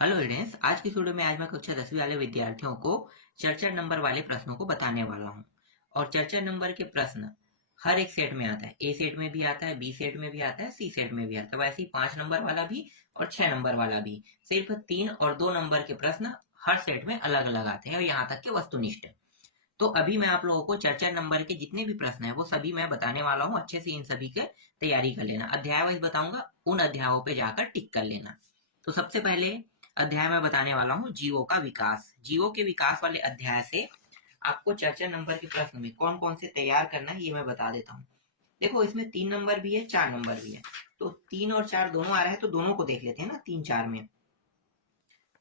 Hello students, आज की video में मैं कक्षा 10वीं वाले विद्यार्थियों को चर्चा नंबर वाले प्रश्नों को बताने वाला हूं। और चर्चा नंबर के प्रश्न हर एक सेट में आता है। ए सेट में भी आता है, बी सेट में भी आता है, सी सेट में भी आता है। वैसे ही 5 नंबर वाला भी और 6 नंबर वाला भी। सिर्फ 3 और 2 नंबर के प्रश्न हर सेट में अलग अलग आते हैं और यहाँ तक कि वस्तुनिष्ठ है। तो अभी मैं आप लोगों को चर्चा नंबर के जितने भी प्रश्न है वो सभी मैं बताने वाला हूँ। अच्छे से इन सभी के तैयारी कर लेना। अध्याय वाइज बताऊंगा, उन अध्यायों पे जाकर टिक कर लेना। तो सबसे पहले अध्याय में बताने वाला हूँ जीवों का विकास। जीवों के विकास वाले अध्याय से आपको चर्चा नंबर के प्रश्न में कौन कौन से तैयार करना है ये मैं बता देता हूँ। देखो, इसमें 3 नंबर भी है, 4 नंबर भी है। तो 3 और 4 दोनों आ रहे हैं, तो दोनों को देख लेते हैं ना 3-4 में।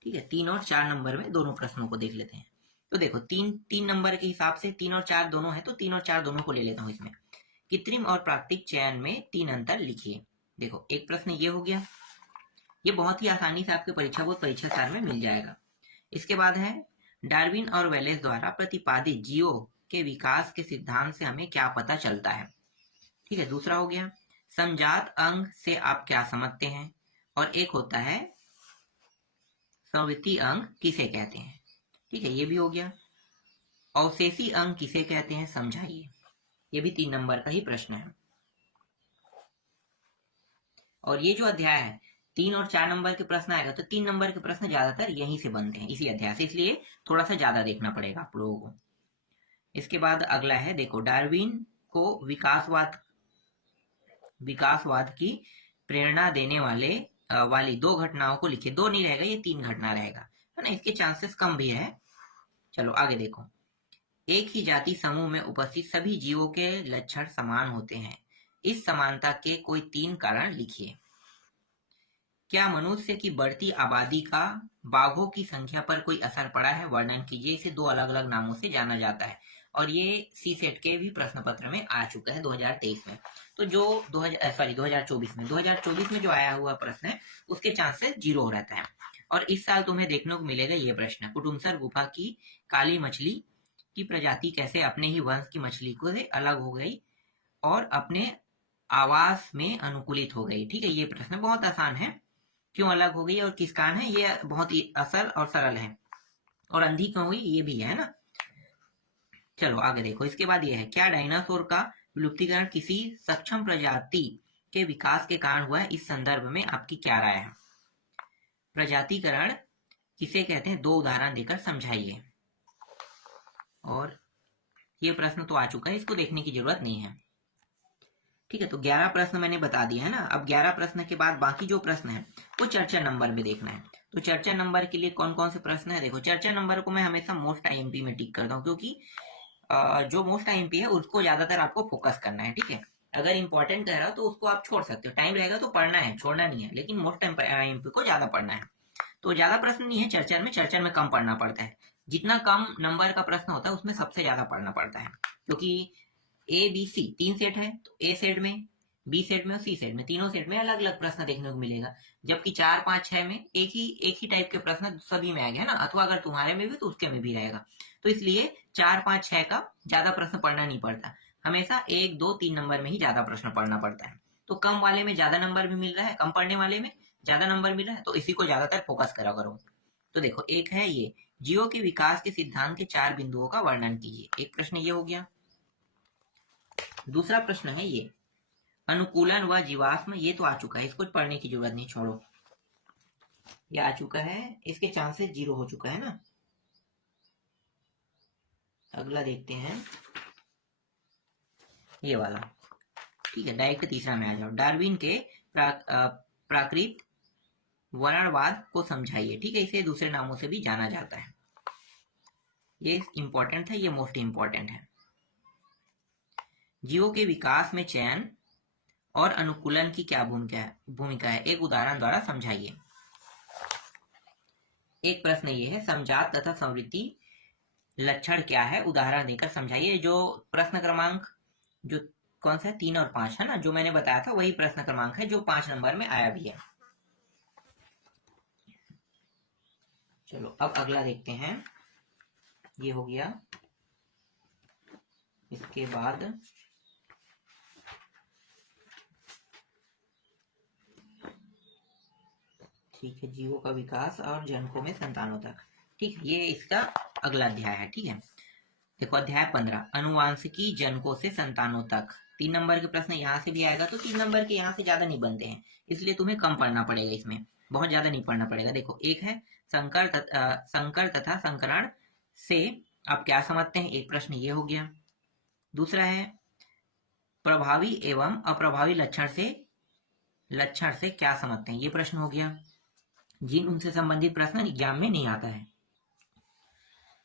ठीक है, 3 और 4 नंबर में दोनों प्रश्नों को देख लेते हैं। तो देखो, 3 नंबर के हिसाब से 3 और 4 दोनों है, तो 3 और 4 दोनों को ले लेता हूँ इसमें। कृत्रिम और प्राकृतिक चयन में 3 अंतर लिखिए। देखो, एक प्रश्न ये हो गया। ये बहुत ही आसानी से आपके परीक्षा बोर्ड परीक्षा सार में मिल जाएगा। इसके बाद है डार्विन और वेलेस द्वारा प्रतिपादित जीवों के विकास के सिद्धांत से हमें क्या पता चलता है। ठीक है, दूसरा हो गया समजात अंग से आप क्या समझते हैं। और एक होता है संवृत्ति अंग किसे कहते हैं। ठीक है, ये भी हो गया। अवशेषी अंग किसे कहते हैं समझाइए। ये भी 3 नंबर का ही प्रश्न है। और ये जो अध्याय है 3 और 4 नंबर के प्रश्न आएगा, तो 3 नंबर के प्रश्न ज्यादातर यहीं से बनते हैं, इसी अध्याय से, इसलिए थोड़ा सा ज्यादा देखना पड़ेगा आप लोगों को। इसके बाद अगला है, देखो, डार्विन को विकासवाद की प्रेरणा देने वाली 2 घटनाओं को लिखिए। 2 नहीं रहेगा, ये 3 घटना रहेगा, है ना। इसके चांसेस कम भी है। चलो आगे देखो। एक ही जाति समूह में उपस्थित सभी जीवों के लक्षण समान होते हैं। इस समानता के कोई 3 कारण लिखिए। क्या मनुष्य की बढ़ती आबादी का बाघों की संख्या पर कोई असर पड़ा है, वर्णन कीजिए। इसे 2 अलग अलग नामों से जाना जाता है और ये सी सेट के भी प्रश्न पत्र में आ चुका है 2023 में। तो जो 2024 में जो आया हुआ प्रश्न है उसके चांसेस 0 रहता है। और इस साल तुम्हें देखने को मिलेगा ये प्रश्न, कुटुमसर गुफा की काली मछली की प्रजाति कैसे अपने ही वंश की मछली को से अलग हो गई और अपने आवास में अनुकूलित हो गई। ठीक है, ये प्रश्न बहुत आसान है। क्यों अलग हो गई और किस कारण है, ये बहुत ही असल और सरल है। और अंधी क्यों हुई, ये भी है ना। चलो आगे देखो। इसके बाद ये है, क्या डायनासोर का विलुप्तीकरण किसी सक्षम प्रजाति के विकास के कारण हुआ है। इस संदर्भ में आपकी क्या राय है। प्रजातिकरण किसे कहते हैं, 2 उदाहरण देकर समझाइए। और ये प्रश्न तो आ चुका है, इसको देखने की जरूरत नहीं है। ठीक है, तो 11 प्रश्न मैंने बता दिए है ना। अब 11 प्रश्न के बाद बाकी जो प्रश्न है वो चर्चा नंबर में देखना है। तो चर्चा नंबर के लिए कौन कौन से प्रश्न है, देखो, चर्चा नंबर को मैं हमेशा मोस्ट आईएमपी में टिक करता हूँ, क्योंकि जो मोस्ट आईएमपी है उसको ज्यादातर आपको फोकस करना है। ठीक है, अगर इंपॉर्टेंट कह रहा हो तो उसको आप छोड़ सकते हो, टाइम रहेगा तो पढ़ना है, छोड़ना नहीं है, लेकिन मोस्ट आईएमपी को ज्यादा पढ़ना है। तो ज्यादा प्रश्न नहीं है चर्चा में कम पढ़ना पड़ता है। जितना कम नंबर का प्रश्न होता है उसमें सबसे ज्यादा पढ़ना पड़ता है, क्योंकि ए बी सी 3 सेट है, तो ए सेट में, बी सेट में और सी सेट में, तीनों सेट में अलग अलग प्रश्न देखने को मिलेगा। जबकि 4 5 6 में एक ही टाइप के प्रश्न सभी में आएगा, है ना। अथवा अगर तुम्हारे में भी तो उसके में भी रहेगा। तो इसलिए 4 5 6 का ज्यादा प्रश्न पढ़ना नहीं पड़ता, हमेशा 1 2 3 नंबर में ही ज्यादा प्रश्न पढ़ना पड़ता है। तो कम वाले में ज्यादा नंबर भी मिल रहा है, कम पढ़ने वाले में ज्यादा नंबर मिल रहा है, तो इसी को ज्यादातर फोकस करा करो। तो देखो, एक है ये, जीवों के विकास के सिद्धांत के 4 बिंदुओं का वर्णन कीजिए। एक प्रश्न ये हो गया। दूसरा प्रश्न है ये, अनुकूलन व जीवाश्म, ये तो आ चुका है, इसको पढ़ने की जरूरत नहीं, छोड़ो, ये आ चुका है, इसके चांसेस 0 हो चुका है ना। अगला देखते हैं, ये वाला। ठीक है, डायरेक्ट तीसरा में आ जाओ। डार्विन के प्राकृत वर्णवाद को समझाइए। ठीक है, इसे दूसरे नामों से भी जाना जाता है। ये इंपॉर्टेंट है, ये मोस्ट इंपॉर्टेंट है। जीवों के विकास में चयन और अनुकूलन की क्या भूमिका है, एक उदाहरण द्वारा समझाइए। एक प्रश्न ये है, समजात तथा संवृत्ति लक्षण क्या है, उदाहरण देकर समझाइए। जो प्रश्न क्रमांक जो कौन सा है, 3 और 5 है ना, जो मैंने बताया था वही प्रश्न क्रमांक है जो 5 नंबर में आया भी है। चलो अब अगला देखते हैं, ये हो गया। इसके बाद ठीक है, जीवों का विकास और जनकों में संतानों तक। ठीक है, ये इसका अगला अध्याय है। ठीक है, देखो अध्याय 15 अनुवांशिकी जनकों से संतानों तक। 3 नंबर के प्रश्न यहाँ से भी आएगा, तो 3 नंबर के यहाँ से ज्यादा नहीं बनते हैं, इसलिए तुम्हें कम पढ़ना पड़ेगा, इसमें बहुत ज्यादा नहीं पढ़ना पड़ेगा। देखो एक है संकर तथा संकरण से आप क्या समझते हैं, एक प्रश्न ये हो गया। दूसरा है प्रभावी एवं अप्रभावी लक्षण से क्या समझते हैं, ये प्रश्न हो गया। जीन उनसे संबंधित प्रश्न एग्जाम में नहीं आता है,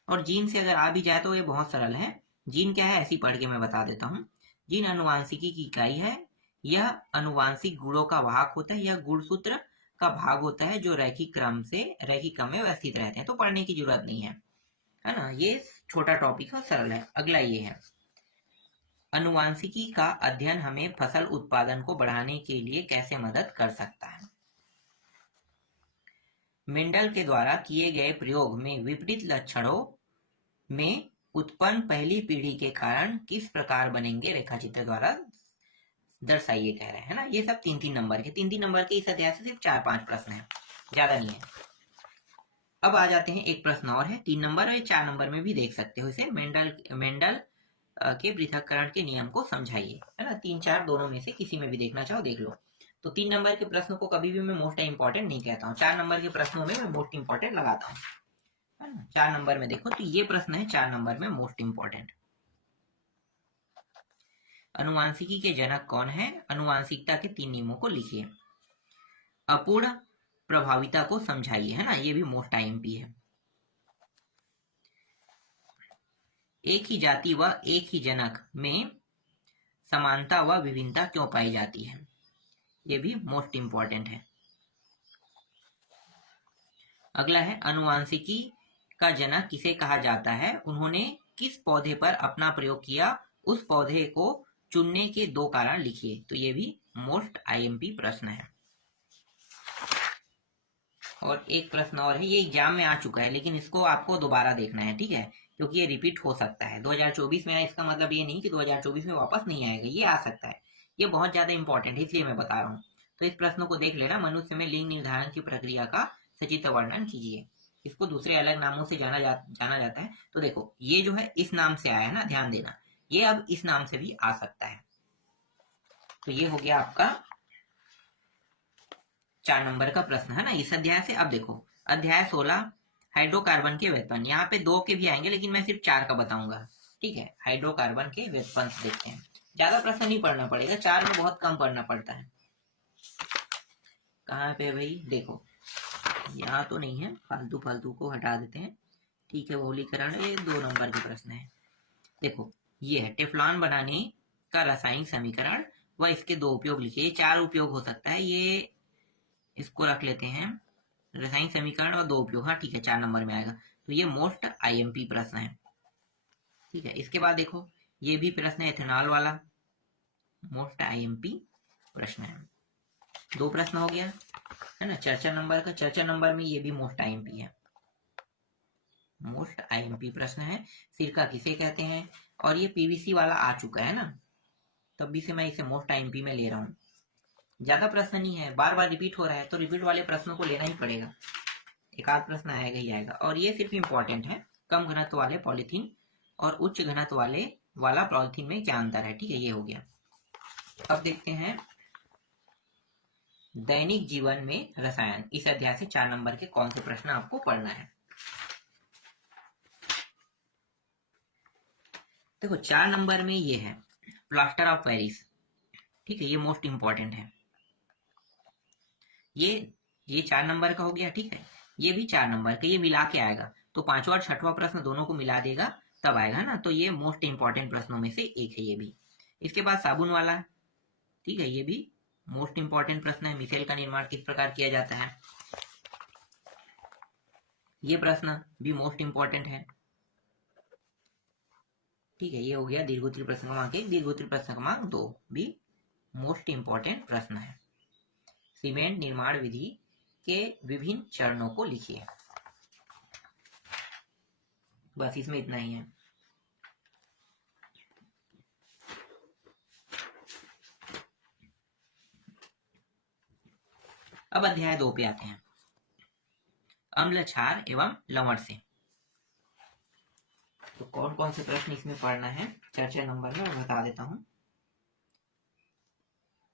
और जीन से अगर आ भी जाए तो ये बहुत सरल है। जीन क्या है ऐसी पढ़ के मैं बता देता हूँ। जीन अनुवांशिकी की इकाई है। यह अनुवांशिक गुणों का वाहक होता है, यह गुणसूत्र का भाग होता है जो रैखिक क्रम में व्यवस्थित रहते हैं, तो पढ़ने की जरूरत नहीं है ना। ये छोटा टॉपिक है, सरल है। अगला ये है अनुवांशिकी का अध्ययन हमें फसल उत्पादन को बढ़ाने के लिए कैसे मदद कर सकता है। मेंडल के द्वारा किए गए प्रयोग में विपरीत लक्षणों में उत्पन्न पहली पीढ़ी के कारण किस प्रकार बनेंगे, रेखाचित्र द्वारा दर्शाइए कह रहे हैं ना। ये सब 3-3 नंबर के 3-3 नंबर के इस अध्याय से सिर्फ 4-5 प्रश्न है, ज्यादा नहीं है। अब आ जाते हैं, एक प्रश्न और है 3 नंबर और 4 नंबर में भी देख सकते हो इसे। मेंडल के पृथक्करण के नियम को समझाइए, है ना। 3-4 दोनों में से किसी में भी देखना चाहो देख लो। तो 3 नंबर के प्रश्नों को कभी भी मैं मोस्ट इंपॉर्टेंट नहीं कहता हूँ, 4 नंबर के प्रश्नों में मैं मोस्ट इंपॉर्टेंट लगाता हूँ, है ना। 4 नंबर में देखो तो ये प्रश्न है 4 नंबर में मोस्ट इंपॉर्टेंट। अनुवांशिकी के जनक कौन है, अनुवांशिकता के 3 नियमों को लिखिए। अपूर्ण प्रभाविता को समझाइए, है ना, ये भी मोस्ट आईएमपी है। एक ही जाति व एक ही जनक में समानता व विभिन्नता क्यों पाई जाती है, ये भी मोस्ट इंपॉर्टेंट है। अगला है अनुवांशिकी का जनक किसे कहा जाता है, उन्होंने किस पौधे पर अपना प्रयोग किया, उस पौधे को चुनने के 2 कारण लिखिए, तो ये भी मोस्ट आईएमपी प्रश्न है। और एक प्रश्न और है, ये एग्जाम में आ चुका है लेकिन इसको आपको दोबारा देखना है, ठीक है, क्योंकि ये रिपीट हो सकता है 2024 में। इसका मतलब ये नहीं कि 2024 में वापस नहीं आएगा, ये आ सकता है। ये बहुत ज्यादा इंपॉर्टेंट है, इसलिए मैं बता रहा हूँ। तो इस प्रश्न को देख लेना, मनुष्य में लिंग निर्धारण की प्रक्रिया का सचित्र वर्णन कीजिए। इसको दूसरे अलग नामों से जाना जाता है। तो देखो ये जो है इस नाम से आया है ना, ध्यान देना, ये अब इस नाम से भी आ सकता है। तो ये हो गया आपका 4 नंबर का प्रश्न, है ना, इस अध्याय से। अब देखो अध्याय 16 हाइड्रोकार्बन के व्युत्पन्न। यहाँ पे 2 के भी आएंगे लेकिन मैं सिर्फ 4 का बताऊंगा, ठीक है। हाइड्रोकार्बन के व्युत्पन्न देखते हैं, ज्यादा प्रश्न नहीं पढ़ना पड़ेगा, 4 में बहुत कम पढ़ना पड़ता है। कहाँ पे भाई, देखो यहाँ तो नहीं है, फालतू को हटा देते हैं, ठीक है। बहुलीकरण, ये 2 नंबर के प्रश्न है। देखो ये है टेफ्लॉन बनाने का रासायनिक समीकरण व इसके 2 उपयोग लिखिए। 4 उपयोग हो सकता है, ये इसको रख लेते हैं, रासायनिक समीकरण और 2 उपयोग, हाँ ठीक है, 4 नंबर में आएगा। तो ये मोस्ट आईएमपी प्रश्न है, ठीक है। इसके बाद देखो ये भी प्रश्न है एथेनॉल वाला, मोस्ट आईएमपी प्रश्न है। 2 प्रश्न हो गया, है ना। चर्चा नंबर का, चर्चा नंबर में ये भी मोस्ट आईएमपी है, मोस्ट आईएमपी प्रश्न है। सिरका किसे कहते हैं, और ये पीवीसी वाला आ चुका है ना, तब भी से मैं इसे मोस्ट आईएमपी में ले रहा हूँ। ज्यादा प्रश्न नहीं है, बार बार रिपीट हो रहा है, तो रिपीट वाले प्रश्नों को लेना ही पड़ेगा, एक आध प्रश्न आएगा ही आएगा। और ये सिर्फ इंपॉर्टेंट है, कम घनत्व वाले पॉलीथीन और उच्च घनत्व वाला पॉलीथीन में क्या अंतर है, ठीक है, ये हो गया। अब देखते हैं दैनिक जीवन में रसायन। इस अध्याय से 4 नंबर के कौन से प्रश्न आपको पढ़ना है। देखो 4 नंबर में ये है प्लास्टर ऑफ पेरिस, ठीक है, ये मोस्ट इंपॉर्टेंट है। ये 4 नंबर का हो गया, ठीक है। ये भी 4 नंबर का, ये मिला के आएगा, तो 5वां और 6वां प्रश्न दोनों को मिला देगा तब आएगा ना, तो ये मोस्ट इंपॉर्टेंट प्रश्नों में से एक है ये भी। इसके बाद साबुन वाला, ठीक है, ये भी मोस्ट इंपॉर्टेंट प्रश्न है। मिसेल का निर्माण किस प्रकार किया जाता है, ये प्रश्न भी मोस्ट इंपॉर्टेंट है, ठीक है। ये हो गया दीर्घोत्तरी प्रश्न क्रमांक 1, दीर्घोत्तरी प्रश्न क्रमांक 2 भी मोस्ट इंपॉर्टेंट प्रश्न है। सीमेंट निर्माण विधि के विभिन्न चरणों को लिखिए, बस इसमें इतना ही है। अब अध्याय 2 पे आते हैं। अम्ल, क्षार एवं लवण से। तो कौन कौन से प्रश्न इसमें पढ़ना है चर्चा नंबर में मैं बता देता हूँ।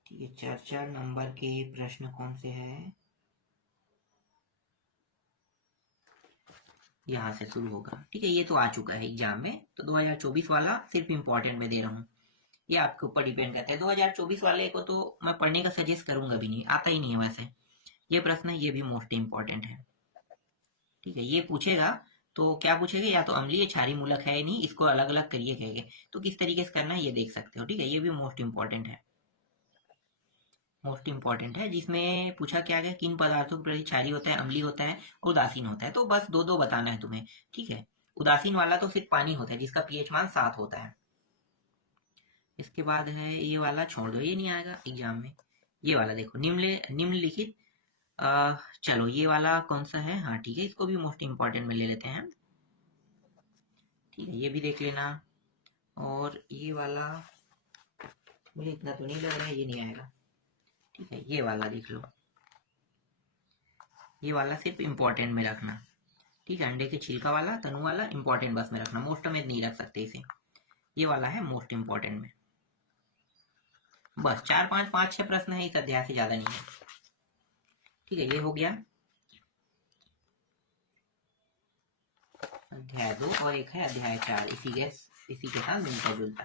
ठीक है, चर्चा नंबर के प्रश्न कौन से हैं, यहाँ से शुरू होगा। ठीक है, ये तो आ चुका है एग्जाम में, तो 2024 वाला सिर्फ इम्पोर्टेंट में दे रहा हूँ, ये आपके ऊपर डिपेंड करता है। 2024 वाले को तो मैं पढ़ने का सजेस्ट करूंगा भी नहीं, आता ही नहीं है वैसे ये प्रश्न, ये भी मोस्ट इम्पोर्टेंट है। ठीक है, ये पूछेगा तो क्या पूछेगा, या तो अम्लीय क्षारीय मूलक है या नहीं, इसको अलग अलग करिए कहेंगे, तो किस तरीके से करना है ये देख सकते हो। ठीक है, ये भी मोस्ट इम्पोर्टेंट है, मोस्ट इम्पोर्टेंट है, जिसमें पूछा क्या गया, किन पदार्थों के प्रति क्षारीय होता है, अम्लीय होता है, उदासीन होता है। तो बस दो दो बताना है तुम्हें। ठीक है, उदासीन वाला तो सिर्फ पानी होता है जिसका पीएच मान 7 होता है। इसके बाद है ये वाला, छोड़ दो ये नहीं आएगा एग्जाम में। ये वाला देखो, निम्नलिखित चलो ये वाला कौन सा है, हाँ ठीक है, इसको भी मोस्ट इम्पोर्टेंट में ले लेते हैं। ठीक है, ये भी देख लेना। और ये वाला मुझे इतना तो नहीं लग रहा है ये नहीं आएगा। ठीक है, ये वाला देख लो, ये वाला सिर्फ इम्पोर्टेंट में रखना। ठीक है, अंडे के छिलका वाला, तनु वाला इम्पोर्टेंट बस में रखना, मोस्ट में नहीं रख सकते इसे। ये वाला है मोस्ट इम्पोर्टेंट में। बस 4 5 5 6 प्रश्न है इस अध्याय से, ज्यादा नहीं है। ठीक है, ये हो गया अध्याय 2, और एक है अध्याय 4, इसी के साथ मिलता जुलता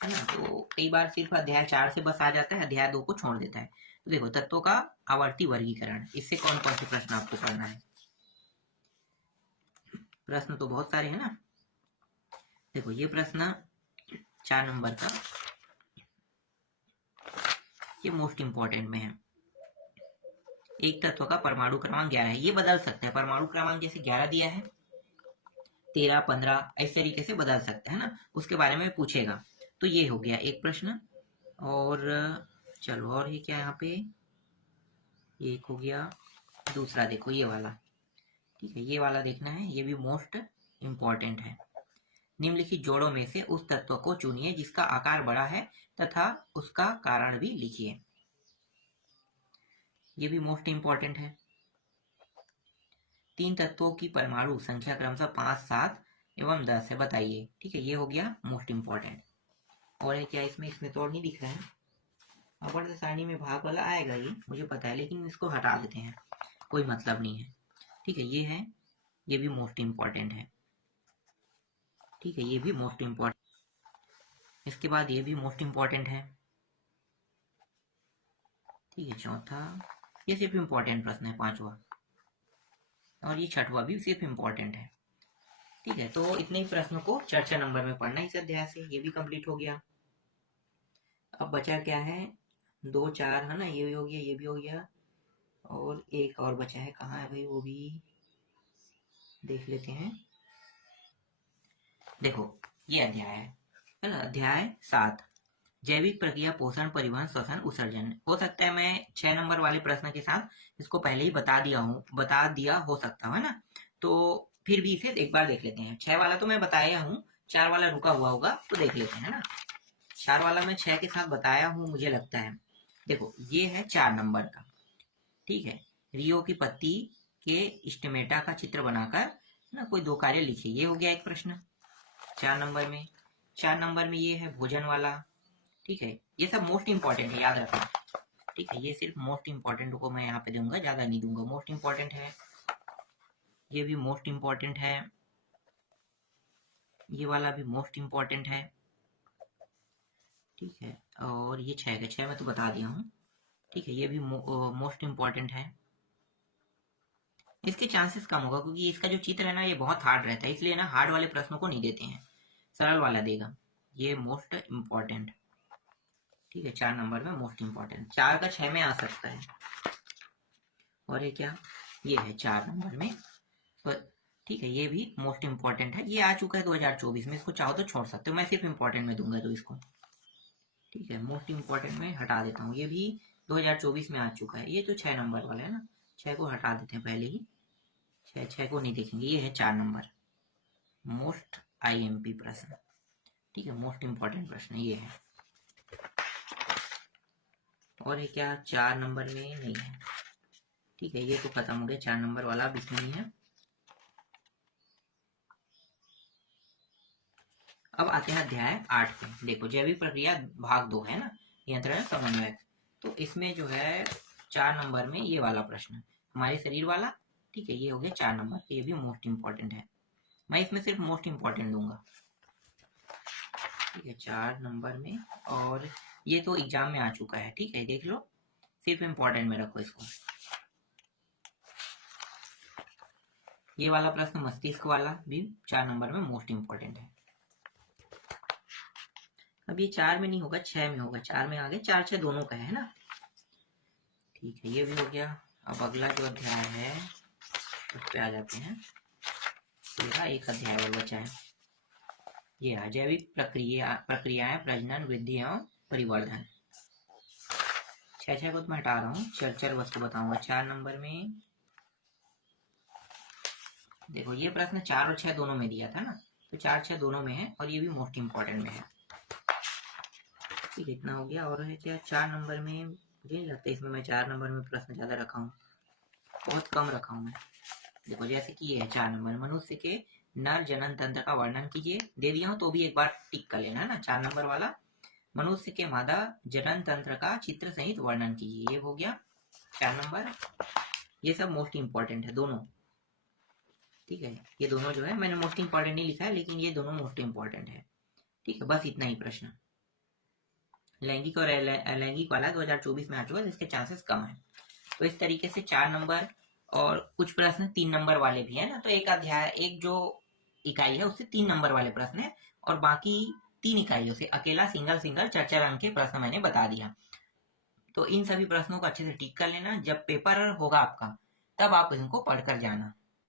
है ना। तो कई बार सिर्फ अध्याय 4 से बस आ जाता है, अध्याय 2 को छोड़ देता है। तो देखो, तत्वों का आवर्ती वर्गीकरण, इससे कौन कौन से प्रश्न आपको पढ़ना है। प्रश्न तो बहुत सारे हैं ना। देखो, ये प्रश्न 4 नंबर का, ये मोस्ट इंपॉर्टेंट में है। एक तत्व का परमाणु क्रमांक 11 है, ये बदल सकते हैं, परमाणु क्रमांक जैसे 11 दिया है, 13 15 इस तरीके से बदल सकते हैं ना, उसके बारे में पूछेगा। तो ये हो गया एक प्रश्न। और चलो, और ये क्या यहाँ पे, एक हो गया। दूसरा देखो ये वाला, ठीक है, ये वाला देखना है, ये भी मोस्ट इम्पॉर्टेंट है। निम्नलिखित जोड़ों में से उस तत्व को चुनिए जिसका आकार बड़ा है तथा उसका कारण भी लिखिए। ये भी मोस्ट इम्पॉर्टेंट है। 3 तत्वों की परमाणु संख्या क्रमशः 5 7 एवं 10 है, बताइए। ठीक है, ये हो गया मोस्ट इम्पॉर्टेंट। और है क्या इसमें तो और नहीं दिख रहा है, आवर्त सारणी में भाग वाला आएगा ये मुझे पता है, लेकिन इसको हटा देते हैं, कोई मतलब नहीं है। ठीक है, ये है, ये भी मोस्ट इम्पॉर्टेंट है। ठीक है, ये भी मोस्ट इम्पॉर्टेंट। इसके बाद ये भी मोस्ट इम्पॉर्टेंट है। ठीक है, चौथा, ये सिर्फ इम्पॉर्टेंट प्रश्न है, 5वां, और ये 6वां भी सिर्फ इम्पॉर्टेंट है। ठीक है, तो इतने ही प्रश्नों को चर्चा नंबर में पढ़ना इस अध्याय से, ये भी कंप्लीट हो गया। अब बचा क्या है, 2 4 है ना, ये भी हो गया, ये भी हो गया, और एक और बचा है, कहाँ है भाई, वो भी देख लेते हैं। देखो, ये अध्याय है ना, अध्याय 7, जैविक प्रक्रिया, पोषण, परिवहन, श्वसन, उत्सर्जन। हो सकता है मैं 6 नंबर वाले प्रश्न के साथ इसको पहले ही बता दिया हो सकता है ना, तो फिर भी इसे एक बार देख लेते हैं। 6 वाला तो मैं बताया हूँ, 4 वाला रुका हुआ होगा, तो देख लेते हैं ना। 4 वाला मैं 6 के साथ बताया हूँ मुझे लगता है। देखो, ये है 4 नंबर का। ठीक है, रियो की पत्ती के स्टेमेटा का चित्र बनाकर ना कोई 2 कार्य लिखिए, ये हो गया एक प्रश्न 4 नंबर में। 4 नंबर में ये है भोजन वाला। ठीक है, ये सब मोस्ट इंपॉर्टेंट है, याद रखना। ठीक है, ये सिर्फ मोस्ट इंपॉर्टेंट को मैं यहाँ पे दूंगा, ज्यादा नहीं दूंगा, मोस्ट इंपॉर्टेंट है। ये भी मोस्ट इंपॉर्टेंट है, ये वाला भी मोस्ट इंपॉर्टेंट है। ठीक है, और ये 6 का 6 मैं तो बता दिया हूँ। ठीक है, ये भी मोस्ट इंपॉर्टेंट है। इसके चांसेस कम होगा क्योंकि इसका जो चित्र है ना ये बहुत हार्ड रहता है, इसलिए ना हार्ड वाले प्रश्नों को नहीं देते हैं, सरल वाला देगा। ये मोस्ट इंपॉर्टेंट। ठीक है, 4 नंबर में मोस्ट इंपॉर्टेंट, 4 का 6 में आ सकता है। और ये क्या, ये है 4 नंबर में। तो ठीक है, ये भी मोस्ट इंपॉर्टेंट है, ये आ चुका है 2024 में, इसको चाहो तो छोड़ सकते हो, मैं सिर्फ इंपॉर्टेंट में दूंगा तो इसको। ठीक है, मोस्ट इंपॉर्टेंट में हटा देता हूँ, ये भी 2024 में आ चुका है, ये तो 6 नंबर वाला है ना, 6 को हटा देते हैं पहले ही, 6 को नहीं देखेंगे, ये है 4 नंबर मोस्ट आईएमपी प्रश्न। ठीक है, मोस्ट इंपॉर्टेंट प्रश्न ये है। और ये क्या 4 नंबर में नहीं है। ठीक है, ये तो खत्म हो गया 4 नंबर वाला, अब इसमें नहीं है। अब आते हैं अध्याय 8 पे। देखो जैविक प्रक्रिया भाग 2 है ना, नियंत्रण समन्वय। तो इसमें जो है 4 नंबर में ये वाला प्रश्न, हमारे शरीर वाला, ठीक है, ये हो गया 4 नंबर, ये भी मोस्ट इंपॉर्टेंट है। मैं इसमें सिर्फ मोस्ट इंपॉर्टेंट दूंगा, ठीक है, 4 नंबर में। और ये तो एग्जाम में आ चुका है, ठीक है, देख लो, सिर्फ इंपॉर्टेंट में रखो इसको। ये वाला प्रश्न मस्तिष्क वाला भी 4 नंबर में मोस्ट इंपॉर्टेंट है। अब ये 4 में नहीं होगा, 6 में होगा, 4 में आ गए, 4 6 दोनों का है ना, ठीक है, ये भी हो गया। अब अगला जो अध्याय है उस पे आ जाते हैं। पूरा एक अध्याय और बचा है, ये है जैविक प्रक्रियाएं प्रजनन, वृद्धि एवं परिवर्धन। 6 6 को तो मैं हटा रहा हूँ, चर वस्तु बताऊंगा 4 नंबर में। देखो ये प्रश्न 4 और 6 दोनों में दिया था ना, तो 4 6 दोनों में है और ये भी मोस्ट इंपॉर्टेंट में है। ठीक है, इतना हो गया। और है क्या 4 नंबर में, मुझे नहीं लगता इसमें मैं 4 नंबर में प्रश्न ज्यादा रखा हूँ, बहुत कम रखा हूँ मैं। देखो जैसे कि ये है 4 नंबर, मनुष्य के नर जनन तंत्र का वर्णन कीजिए। दे दिया हूँ तो भी एक बार टिक कर लेना है ना, 4 नंबर वाला। मनुष्य के मादा जनन तंत्र का चित्र सहित वर्णन कीजिए, ये हो गया 4 नंबर। ये सब मोस्ट इंपॉर्टेंट है दोनों, ठीक है, ये दोनों जो है, मैंने मोस्ट इंपॉर्टेंट नहीं लिखा है, लेकिन ये दोनों मोस्ट इंपॉर्टेंट है, ठीक है, बस इतना ही प्रश्न। लैंगिक और अलैंगिक वाला 2024 में आ चुका है, इसके चांसेस कम है। तो इस तरीके से 4 नंबर और कुछ प्रश्न 3 नंबर वाले भी है ना, तो एक अध्याय, एक जो इकाई है उससे 3 नंबर वाले प्रश्न है, और बाकी 3 इकाइयों से अकेला सिंगल चर्चा रंग के प्रश्न मैंने बता दिया। तो इन सभी प्रश्नों को अच्छे से टिक कर लेना, जब पेपर होगा आपका तब आप इनको पढ़कर जाना।